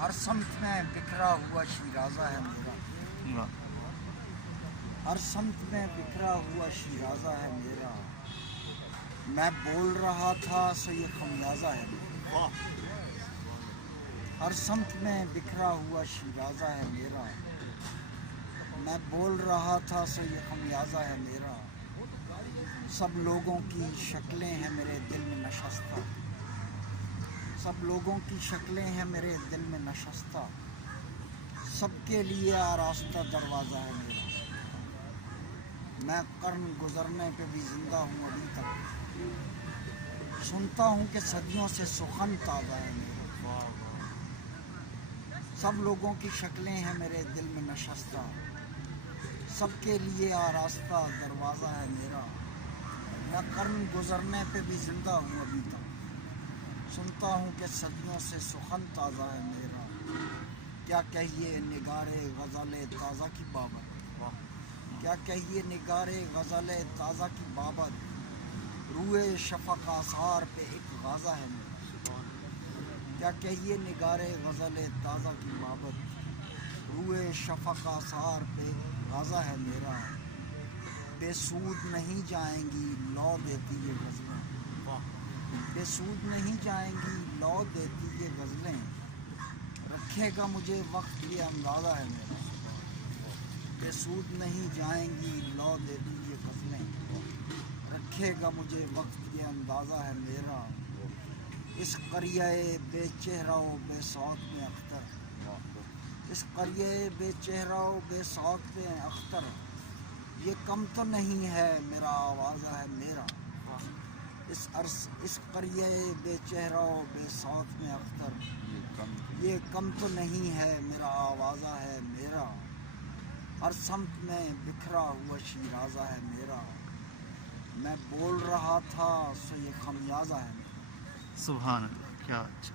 ہر سمت میں بکھرا ہوا شیرازہ ہے میرا، ہر سمت میں بکھرا ہوا شیرازہ ہے میرا، میں بول رہا تھا سو یہ خمیازہ ہے میرا، ہر سمت میں بکھرا ہوا شیرازہ ہے میرا، میں بول رہا تھا سو یہ خمیازہ ہے میرا، سب لوگوں کی شکلیں ہیں میرے دل میں نشستہ، سب لوگوں کی شکلیں ہیں میرے دل میں نشستہ، سب کے لیے آراستہ دروازہ ہے میرا، میں قرن گزرنے پہ بھی زندہ ہوں ابھی تک، سنتا ہوں کہ صدیوں سے سخن تازہ ہے میرا، سب لوگوں کی شکلیں ہیں میرے دل میں نشستہ، سب کے لیے آراستہ دروازہ ہے میرا، میں قرن گزرنے پہ بھی زندہ ہوں ابھی تک، سنتا ہوں کہ صدیوں سے سخن تازہ ہے میرا، کیا کہیے نگار غزل تازہ کی بابت، کیا کہیے نگار غزل تازہ کی بابت، روئے شفق آثار پہ ایک غازہ ہے میرا، کیا کہیے نگار غزل تازہ کی بابت، روئے شفق آثار پہ غازہ ہے میرا، بے سود نہیں جائیں گی لو دیتی یہ غزلیں، بے سود نہیں جائیں گی لو دیتی یہ غزلیں، رکھے گا مجھے وقت یہ اندازہ ہے میرا، بے سود نہیں جائیں گی لو دیتی یہ غزلیں، رکھے گا مجھے وقت یہ اندازہ ہے میرا، اس قریہ بے چہرہ و بے صوت میں اختر، اس قریہ بے چہرہ و بے صوت میں اختر، یہ کم تو نہیں ہے میرا آوازہ ہے میرا، اس قریہ بے چہرہ و بے صوت میں اختر، یہ کم تو نہیں ہے میرا آوازہ ہے میرا، ہر سمت میں بکھرا ہوا شیرازہ ہے میرا، میں بول رہا تھا سو یہ خمیازہ ہے میرا۔ سبحان اللہ، کیا اچھا۔